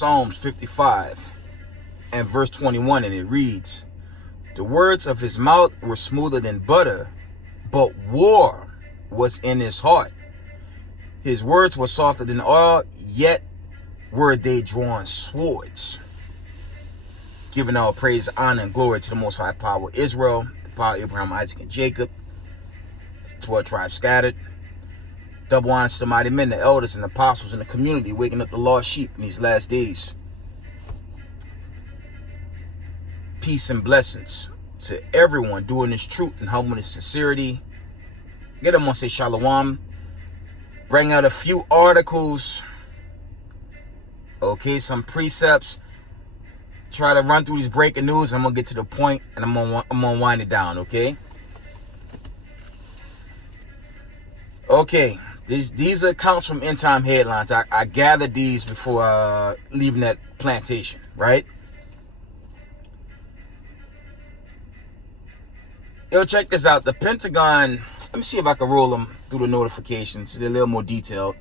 Psalms 55 and verse 21, and it reads, "The words of his mouth were smoother than butter, but war was in his heart. His words were softer than oil, yet were they drawn swords." Giving all praise, honor, and glory to the Most High Power of Israel, the power of Abraham, Isaac, and Jacob, 12 tribes scattered. Double honor to the mighty men, the elders, and apostles in the community, waking up the lost sheep in these last days. Peace and blessings to everyone doing this truth and humbleness, sincerity. Get them on say shalom. Bring out a few articles. Okay, some precepts. Try to run through these breaking news. I'm gonna get to the point, and I'm gonna wind it down. Okay. Okay. These are accounts from End Time Headlines. I gathered these before leaving that plantation. Right. Yo, check this out. The Pentagon. Let me see if I can roll them through the notifications. They're a little more detailed.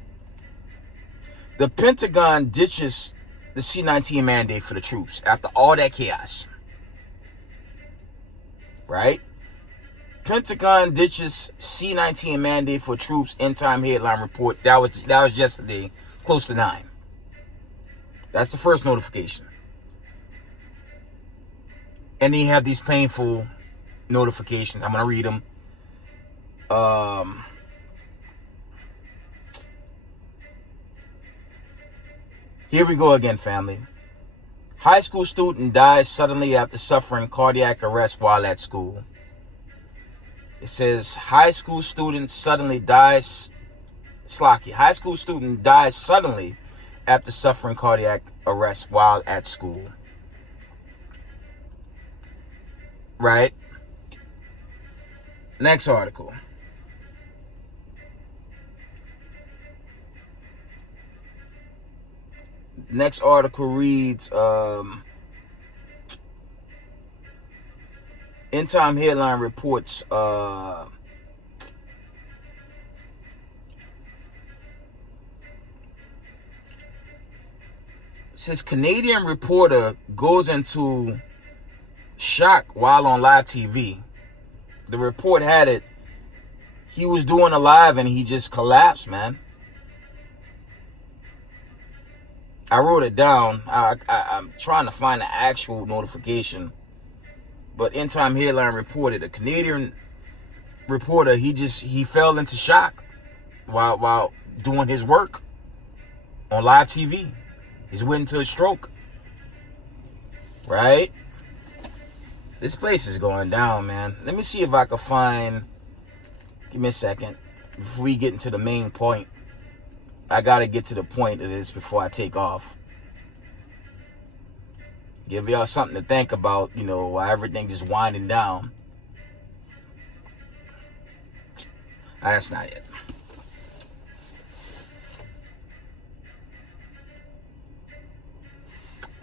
The Pentagon ditches the C-19 mandate for the troops after all that chaos. Right? Pentagon ditches C-19 mandate for troops. End Time Headline report. That was yesterday, close to 9. That's the first notification. And then you have these painful notifications. I'm gonna read them. Here we go again, family. High school student dies suddenly after suffering cardiac arrest while at school. It says high school student suddenly dies. High school student dies suddenly after suffering cardiac arrest while at school. Right? Next article. Next article reads, End Time Headline reports, says Canadian reporter goes into shock while on live TV. The report had it, he was doing a live and he just collapsed, man. I wrote it down. I'm trying to find the actual notification. But End Time Headline reported a Canadian reporter, he fell into shock while doing his work on live TV. He's went into a stroke. Right? This place is going down, man. Let me see if I can find... Give me a second. Before we get into the main point. I got to get to the point of this before I take off. Give y'all something to think about, while everything just winding down. That's not it.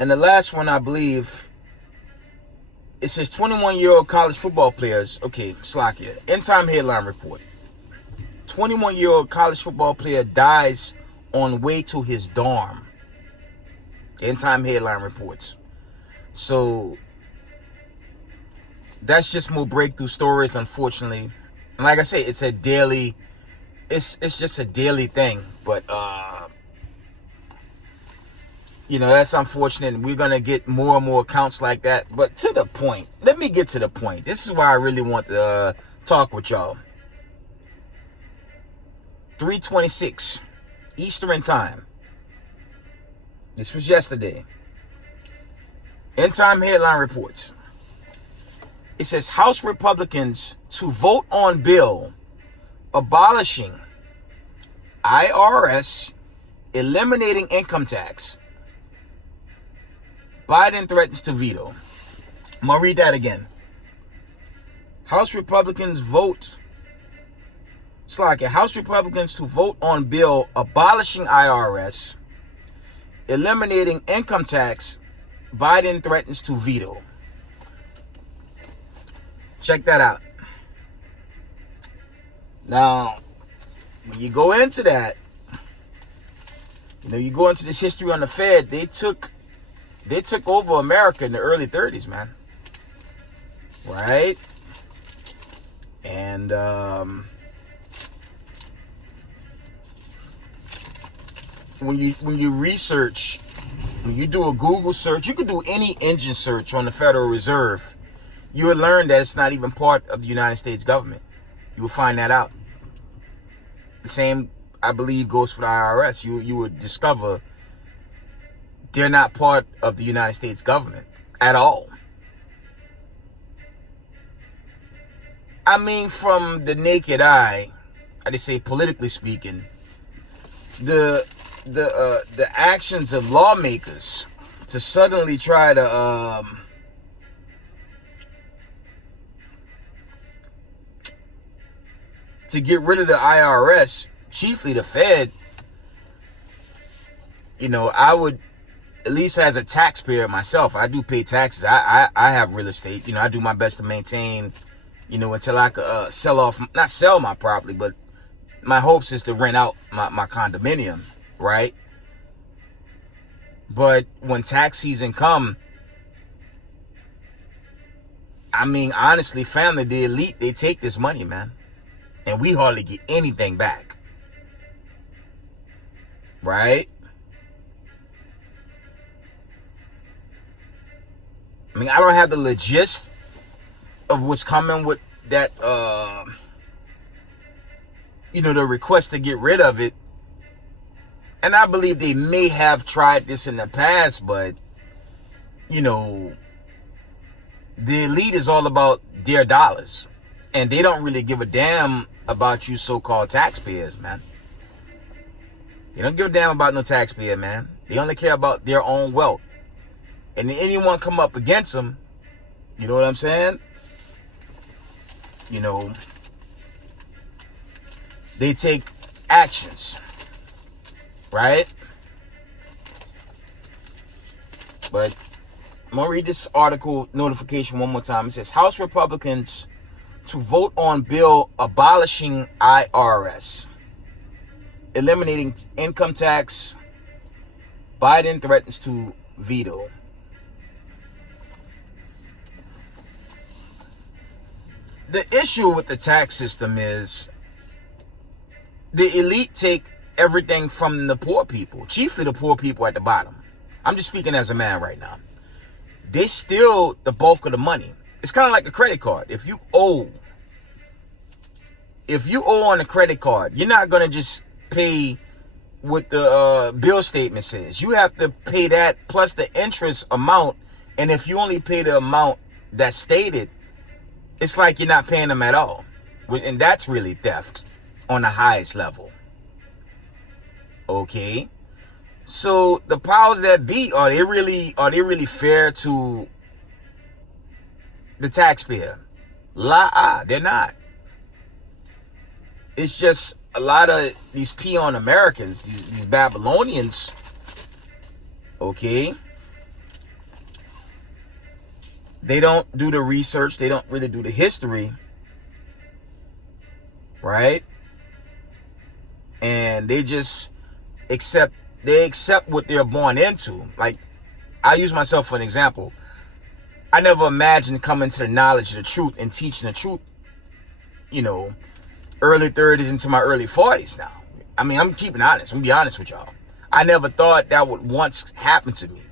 And the last one, I believe, it says 21-year-old college football players. Okay, Slakia. End Time Headline report. 21-year-old college football player dies on way to his dorm. End Time Headline reports. So that's just more breakthrough stories, unfortunately. And like I say, it's a daily, it's just a daily thing. But that's unfortunate. We're gonna get more and more accounts like that. But to the point, let me get to the point. This is why I really want to talk with y'all. 3:26 Eastern time. This was yesterday. End Time Headline reports. It says House Republicans to vote on bill abolishing IRS, eliminating income tax. Biden threatens to veto. I'm going to read that again. House Republicans to vote on bill abolishing IRS, eliminating income tax. Biden threatens to veto. Check that out. Now, when you go into that, You go into this history on the Fed, they took over America in the early 30s, man. Right? And when you research, when you do a Google search, you could do any engine search on the Federal Reserve, you will learn that it's not even part of the United States government. You will find that out. The same, I believe, goes for the IRS. You would discover they're not part of the United States government at all. I mean, from the naked eye, I just say politically speaking, the actions of lawmakers to suddenly try to get rid of the IRS, chiefly the Fed, I would, at least as a taxpayer myself, I do pay taxes. I have real estate. I do my best to maintain, until I could not sell my property, but my hopes is to rent out my condominium, right? But when tax season come, I mean, honestly, family, the elite, they take this money, man. And we hardly get anything back. Right? I mean, I don't have the gist of what's coming with that, the request to get rid of it. And I believe they may have tried this in the past, but, the elite is all about their dollars. And they don't really give a damn about you so-called taxpayers, man. They don't give a damn about no taxpayer, man. They only care about their own wealth. And anyone come up against them, you know what I'm saying? They take actions. Right? But I'm going to read this article notification one more time. It says, House Republicans to vote on bill abolishing IRS, eliminating income tax. Biden threatens to veto. The issue with the tax system is the elite take everything from the poor people, chiefly the poor people at the bottom. I'm just speaking as a man right now. They steal the bulk of the money. It's kind of like a credit card. If you owe on a credit card, you're not going to just pay what the bill statement says. You have to pay that plus the interest amount. And if you only pay the amount that's stated, it's like you're not paying them at all. And that's really theft on the highest level. Okay? So the powers that be, are they really fair to the taxpayer? They're not. It's just a lot of these peon Americans, these Babylonians, okay? They don't do the research. They don't really do the history, right? And they just accept what they're born into. Like, I use myself for an example. I never imagined coming to the knowledge of the truth and teaching the truth, early 30s into my early 40s now. I mean, I'm keeping honest. I'm gonna be honest with y'all. I never thought that would once happen to me.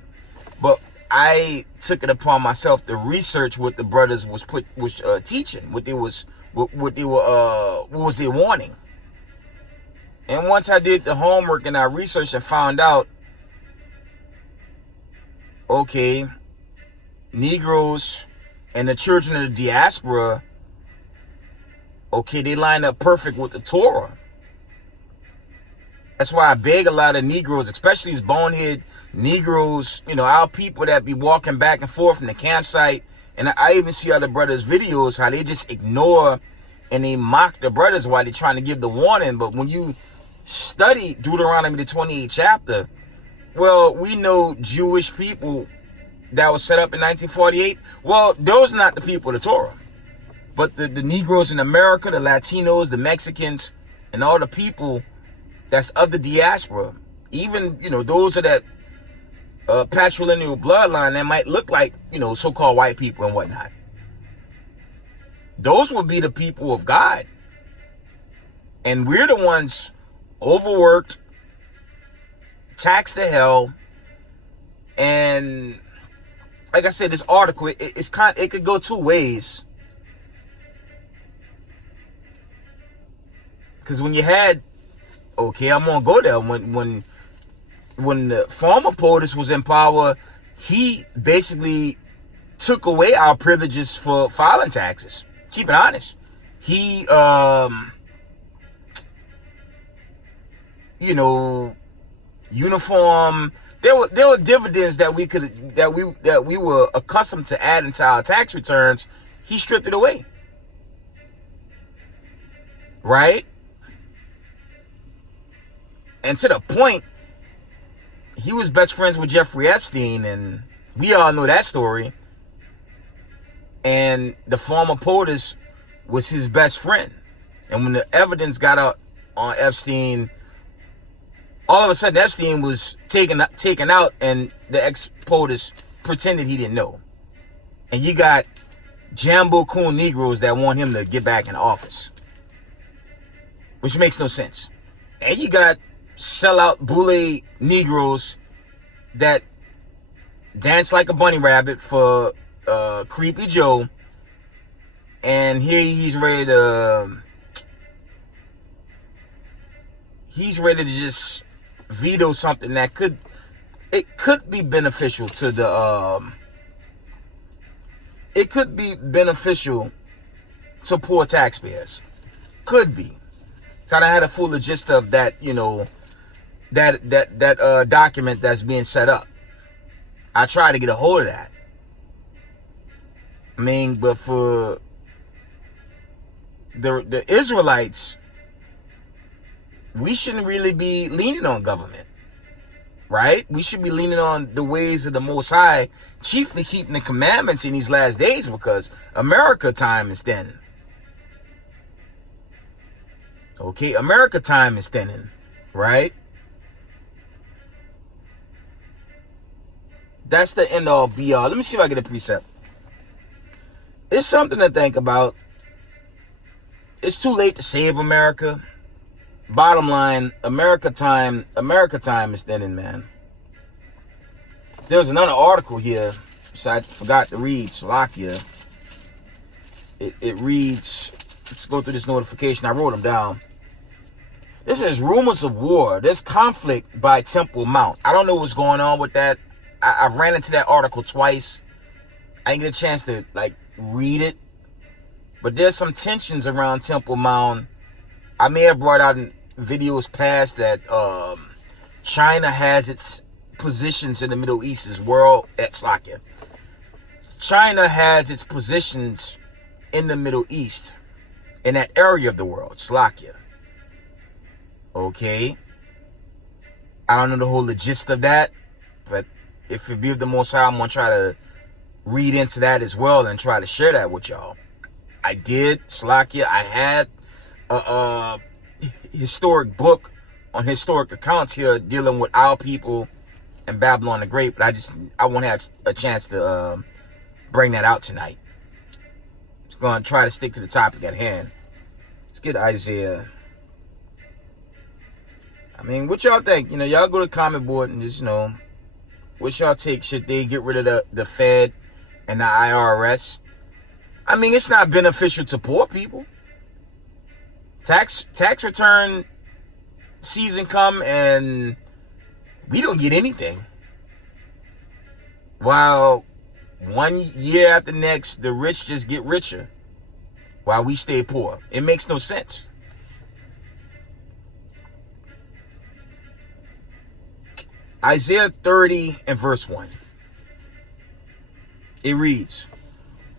But I took it upon myself to research what the brothers was teaching, what was their warning. And once I did the homework and I researched and found out, okay, Negroes and the children of the diaspora, okay, they line up perfect with the Torah. That's why I beg a lot of Negroes, especially these bonehead Negroes, our people that be walking back and forth from the campsite. And I even see other brothers' videos, how they just ignore and they mock the brothers while they're trying to give the warning. But when you study Deuteronomy, the 28th chapter, well, we know Jewish people that was set up in 1948. Well, those are not the people of the Torah. But the Negroes in America, the Latinos, the Mexicans, and all the people that's of the diaspora, even, those of that patrilineal bloodline that might look like, so-called white people and whatnot. Those will be the people of God. And we're the ones overworked, taxed to hell. And like I said, this article, it could go two ways. Because when you had, okay, I'm gonna go there. When the former POTUS was in power, he basically took away our privileges for filing taxes. Keep it honest. He, uniform. There were dividends that we were accustomed to adding to our tax returns. He stripped it away. Right? And to the point, he was best friends with Jeffrey Epstein, and we all know that story. And the former POTUS was his best friend. And when the evidence got out on Epstein, all of a sudden Epstein was taken out, and the ex-POTUS pretended he didn't know. And you got Jambo Coon Negroes that want him to get back in office, which makes no sense. And you got sellout boule Negroes that dance like a bunny rabbit for Creepy Joe, and here he's ready to just veto something that could be beneficial to poor taxpayers. Could be. So I had a full gist of that, that document that's being set up. I tried to get a hold of that. I mean, but for the Israelites, we shouldn't really be leaning on government, right? We should be leaning on the ways of the Most High, chiefly keeping the commandments in these last days, because America time is thin. Okay, America time is thinning, right? That's the end all be all. Let me see if I get a precept. It's something to think about. It's too late to save America. Bottom line, America time is thinning, man. There's another article here, so I forgot to read, Slovakia. It reads, let's go through this notification. I wrote them down. This is rumors of war. There's conflict by Temple Mount. I don't know what's going on with that. I ran into that article twice. I didn't get a chance to read it. But there's some tensions around Temple Mount. I may have brought out in videos past that China has its positions in the Middle East as well. Slovakia. China has its positions in the Middle East, in that area of the world, Slovakia. Okay. I don't know the whole gist of that, but if it be of the Most High, I'm going to try to read into that as well and try to share that with y'all. I did, Slovakia. I had a historic book on historic accounts here dealing with our people and Babylon the Great, but I won't have a chance to bring that out tonight. I'm going to try to stick to the topic at hand. Let's get Isaiah. I mean, what y'all think? Y'all go to the comment board and just, what y'all take? Should they get rid of the Fed and the IRS? I mean, it's not beneficial to poor people. Tax return season come and we don't get anything. While one year after next, the rich just get richer while we stay poor. It makes no sense. Isaiah 30 and verse 1. It reads,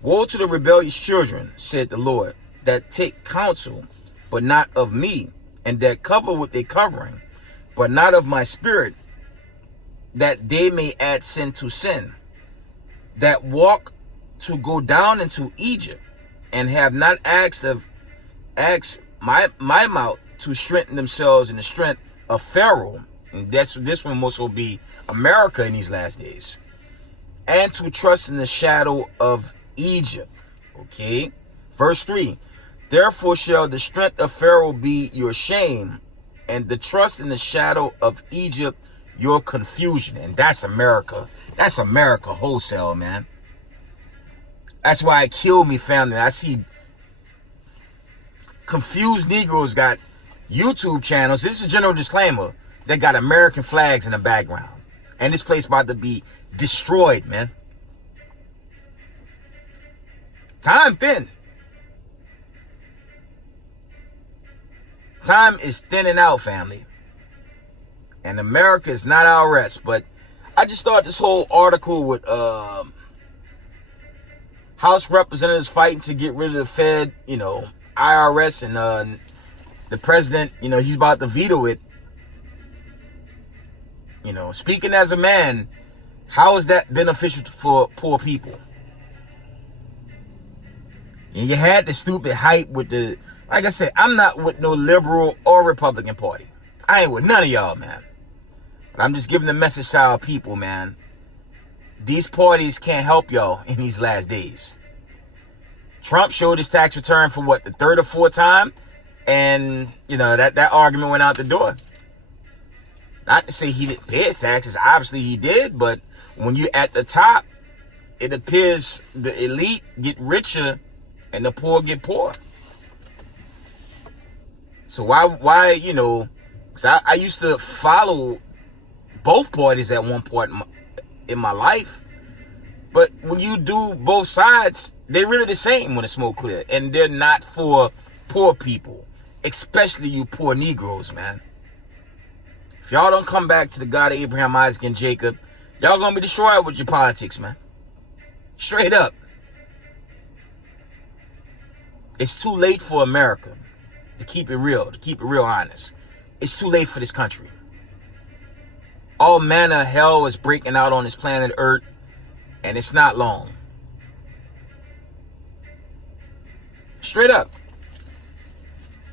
"Woe to the rebellious children, said the Lord, that take counsel, but not of me, and that cover with a covering, but not of my spirit, that they may add sin to sin, that walk to go down into Egypt, and have not asked my mouth to strengthen themselves in the strength of Pharaoh, And this one must will be America in these last days. And to trust in the shadow of Egypt. Okay. Verse 3. Therefore shall the strength of Pharaoh be your shame, and the trust in the shadow of Egypt your confusion. And that's America. That's America wholesale, man. That's why it killed me, family. I see confused Negroes got YouTube channels. This is a general disclaimer. They got American flags in the background. And this place about to be destroyed, man. Time thin. Time is thinning out, family. And America is not IRS. But I just thought this whole article with House representatives fighting to get rid of the Fed, IRS, and the president, he's about to veto it. Speaking as a man, how is that beneficial for poor people? And you had the stupid hype with the, like I said, I'm not with no liberal or Republican party. I ain't with none of y'all, man. But I'm just giving the message to our people, man. These parties can't help y'all in these last days. Trump showed his tax return for what, the third or fourth time? And, that argument went out the door. Not to say he didn't pay his taxes. Obviously he did. But when you're at the top, it appears the elite get richer and the poor get poor. So why, because I used to follow both parties at one point in my life. But when you do both sides, they're really the same when the smoke clear. And they're not for poor people, especially you poor Negroes, man. If y'all don't come back to the God of Abraham, Isaac, and Jacob, y'all gonna be destroyed with your politics, man. Straight up. It's too late for America, to keep it real honest. It's too late for this country. All manner of hell is breaking out on this planet Earth, and it's not long. Straight up.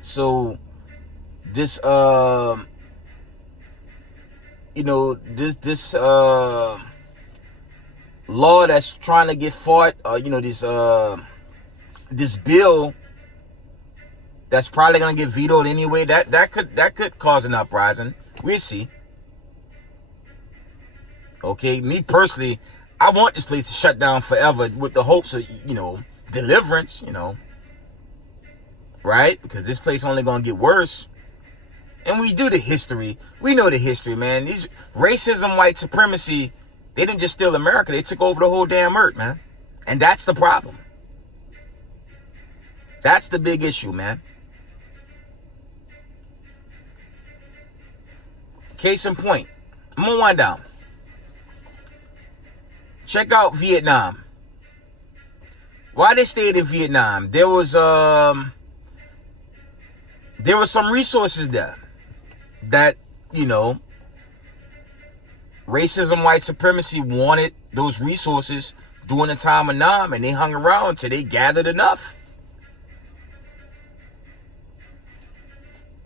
So, this, this law that's trying to get fought, this bill that's probably gonna get vetoed anyway, that could cause an uprising. We'll see. Okay, me personally, I want this place to shut down forever with the hopes of, deliverance, right? Because this place only gonna get worse. And we do the history. We know the history, man. These racism, white supremacy, they didn't just steal America. They took over the whole damn earth, man. And that's the problem. That's the big issue, man. Case in point. I'm going to wind down. Check out Vietnam. Why they stayed in Vietnam? There was some resources there that, racism, white supremacy wanted those resources during the time of Nam, and they hung around till they gathered enough.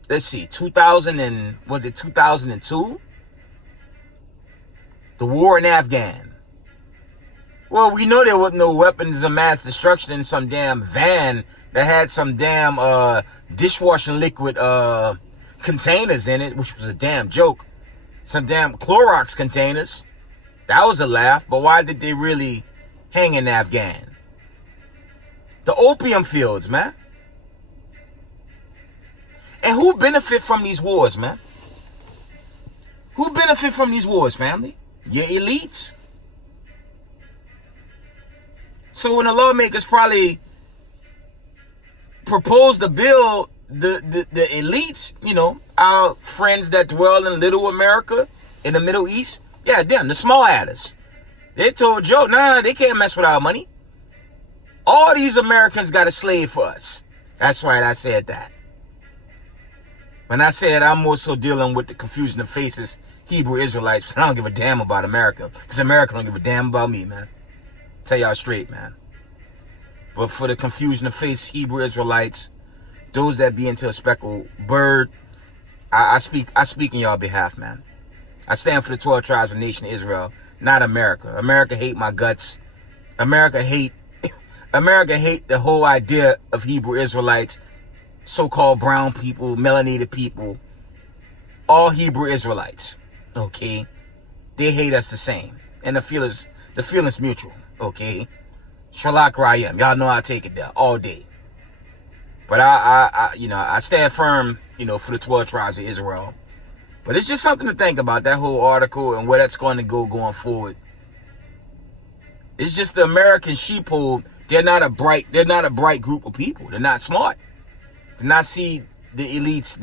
Let's see, 2002? The war in Afghan. Well, we know there wasn't no weapons of mass destruction in some damn van that had some damn dishwashing liquid containers in it, which was a damn joke. Some damn Clorox containers. That was a laugh, but why did they really hang in Afghan? The opium fields, man. And who benefit from these wars, man? Who benefit from these wars, family? Your elites. So when the lawmakers probably proposed the bill, the elites, our friends that dwell in little America, in the Middle East, yeah, them, the small adders. They told Joe, nah, they can't mess with our money. All these Americans got a slave for us. That's right, I said that. When I said I'm more so dealing with the confusion of faces, Hebrew Israelites, I don't give a damn about America. Because America don't give a damn about me, man. Tell y'all straight, man. But for the confusion of face, Hebrew Israelites, those that be into a speckled bird, I speak in y'all behalf, man. I stand for the 12 tribes of the nation of Israel, not America. America hate my guts. America hate the whole idea of Hebrew Israelites, so-called brown people, melanated people, all Hebrew Israelites. Okay? They hate us the same. And the feeling's mutual. Okay? Shalak Rayam. Y'all know I take it there all day. But I stand firm, for the 12 tribes of Israel. But it's just something to think about, that whole article and where that's going to go going forward. It's just the American sheeple. They're not a bright group of people. They're not smart. To not see the elites,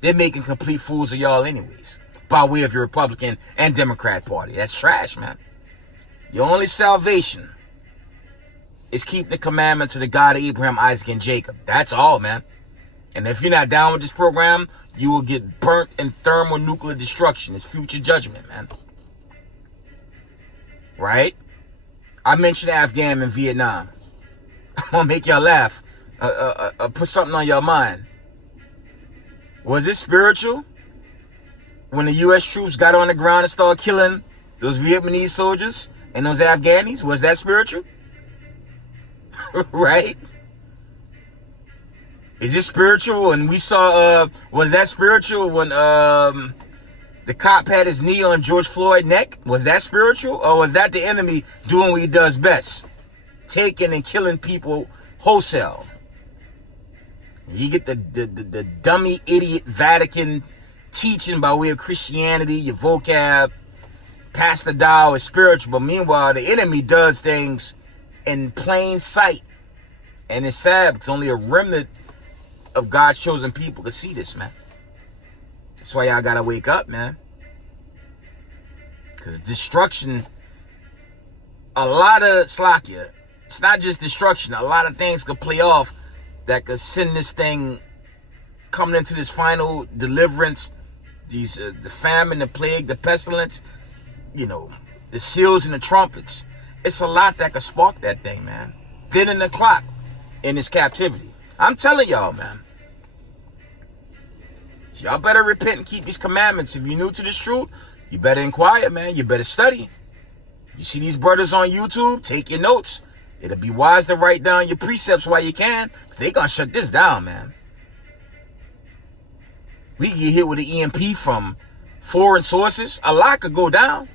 they're making complete fools of y'all anyways, by way of your Republican and Democrat party. That's trash, man. Your only salvation is keep the commandments of the God of Abraham, Isaac, and Jacob. That's all, man. And if you're not down with this program, you will get burnt in thermonuclear destruction. It's future judgment, man. Right? I mentioned Afghan and Vietnam. I'm gonna make y'all laugh. Put something on your mind. Was it spiritual when the U.S. troops got on the ground and started killing those Vietnamese soldiers and those Afghanis? Was that spiritual? Right? Is it spiritual when we saw, was that spiritual when the cop had his knee on George Floyd's neck? Was that spiritual? Or was that the enemy doing what he does best? Taking and killing people wholesale. You get the dummy idiot Vatican teaching by way of Christianity, your vocab, pass the dial is spiritual. But meanwhile, the enemy does things in plain sight. And it's sad because only a remnant of God's chosen people can see this, man. That's why y'all gotta wake up, man. Because destruction, a lot of slakia, it's not just destruction. A lot of things could play off that could send this thing coming into this final deliverance. These the famine, the plague, the pestilence, the seals and the trumpets. It's a lot that could spark that thing, man. Then in the clock in this captivity. I'm telling y'all, man. Y'all better repent and keep these commandments. If you're new to this truth, you better inquire, man. You better study. You see these brothers on YouTube, take your notes. It'll be wise to write down your precepts while you can, because they gonna shut this down, man. We get hit with an EMP from foreign sources. A lot could go down.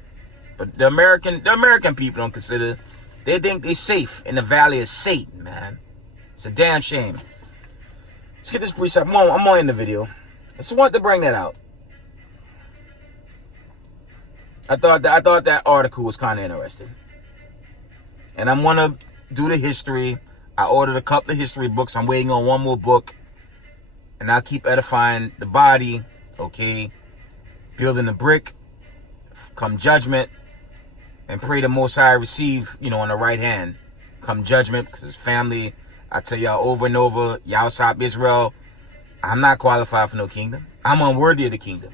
But the American people don't consider. They think they're safe in the valley of Satan, man. It's a damn shame. Let's get this precept. I'm on in the video. I just wanted to bring that out. I thought that article was kind of interesting. And I'm gonna do the history. I ordered a couple of history books. I'm waiting on one more book. And I'll keep edifying the body, okay? Building the brick, come judgment, and pray the Most High receive, on the right hand, come judgment, because family, I tell y'all over and over, y'all stop Israel, I'm not qualified for no kingdom. I'm unworthy of the kingdom,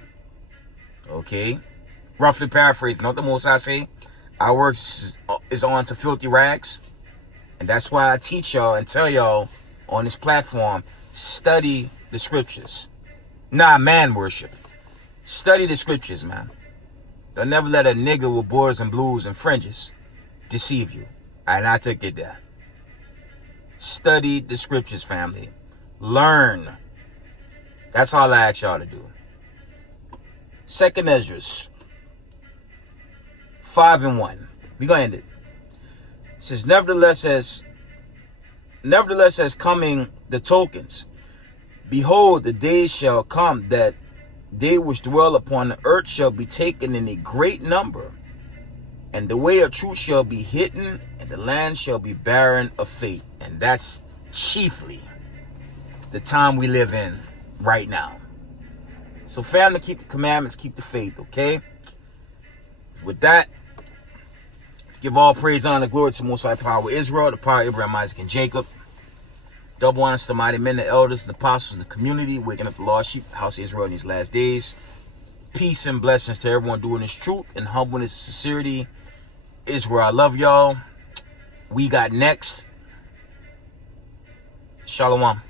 okay? Roughly paraphrasing, what the Most High say? Our works is on to filthy rags, and that's why I teach y'all and tell y'all on this platform, study the scriptures. Not man worship. Study the scriptures, man. Don't never let a nigga with boards and blues and fringes deceive you. And I took it there. Study the scriptures, family. Learn. That's all I ask y'all to do. 2nd Esdras 5:1. We're gonna end it. It says, nevertheless as coming the tokens, behold, the days shall come that they which dwell upon the earth shall be taken in a great number, and the way of truth shall be hidden, and the land shall be barren of faith. And that's chiefly the time we live in right now. So family, keep the commandments, keep the faith, okay? With that, give all praise, honor, glory to the Most High Power of Israel, the power of Abraham, Isaac, and Jacob. Double honors to the mighty men, the elders, the apostles, the community, waking up the lost sheep, the house of Israel in these last days. Peace and blessings to everyone doing this truth and humbleness and sincerity. Israel, I love y'all. We got next. Shalom.